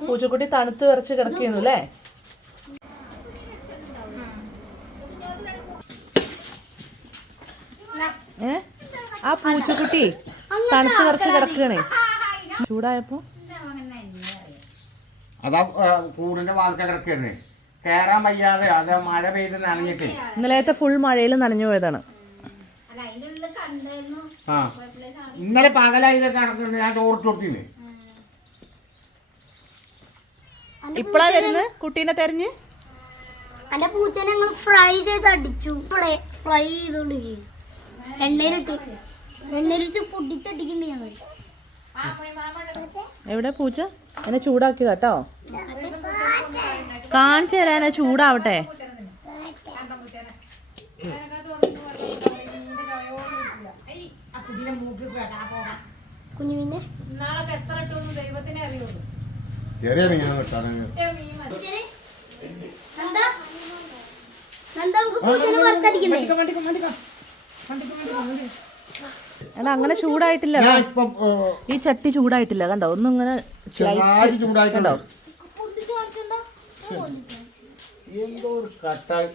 പൂച്ചക്കുട്ടി തണുത്ത് വിറച്ച് കിടക്കുന്നു അല്ലേ? ഏ? ആ പൂച്ചക്കുട്ടി തണുത്ത് വിറച്ച് കിടക്കണേ. ചൂടായപ്പോ? അതാ കൂടിന്റെ വാതിക്ക കിടക്കരുന്നേ കേറാൻ വയ്യാതെ അത് മഴ പെയ്ത് നനഞ്ഞിട്ട്. ഇന്നലത്തെ ഫുൾ മഴയിൽ നനഞ്ഞു പോയതാണ്. ആ. ഇന്നലെ പകലായി ഇതൊക്കെ ഞാൻ ചോറിട്ട് കൊടുത്തിന്ന് ഇപ്പളാ വരുന്നത് കുട്ടീനെ തെരഞ്ഞ്? അന്റെ പൂച്ചനെ ഞങ്ങൾ ഫ്രൈ ചെയ്ത് അടിച്ചു. ഫ്രൈ ഫ്രൈ ചെയ്തോണ്ട് എണ്ണയിലിട്ട്. എണ്ണയിലിട്ട് പൊടിച്ചടിക്കുന്നു ഞങ്ങൾ എവിടെ പൂച്ച? എന്നെ ചൂടാക്കി കേട്ടോ. കാണിച്ചു തരാനെ ചൂടാവട്ടെ. കുഞ്ഞു പിന്നെ ചെറിയ മീനാണ് കിട്ടാൻ എന്താ എന്താ നമുക്ക് പൂച്ചനെ വറുത്തടിക്കുന്നേ എടാ അങ്ങനെ ചൂടായിട്ടില്ല ഞാൻ ഇപ്പൊ ഈ ചട്ടി ചൂടായിട്ടില്ല കണ്ടോ ഒന്നും ഇങ്ങനെ ഒരു കട്ടായി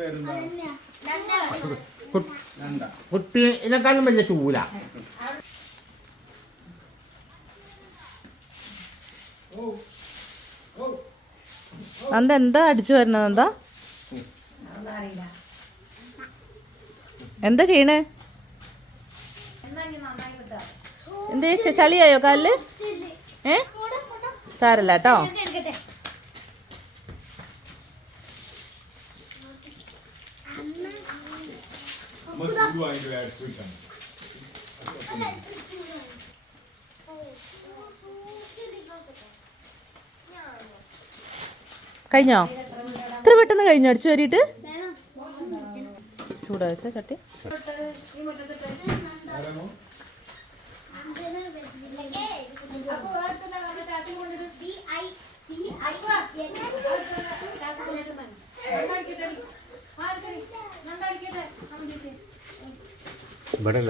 കേട്ടോ കുട്ടി കുട്ടി ഇതിനെക്കാളും വലിയ ചൂല. നന്ദ എന്താ അടിച്ചു വരുന്നത് നന്ദ? എന്താ ചെയ്യണേ? എന്താ ചളിയായോ കാലിൽ? ഏ? സാരല്ല കേട്ടോ. എടുക്കട്ടെ കഴിഞ്ഞോ? ഇത്ര പെട്ടെന്ന് കഴിഞ്ഞോ? അടിച്ചു കയറിയിട്ട് ചൂടായ ചട്ടി ഇവിടെ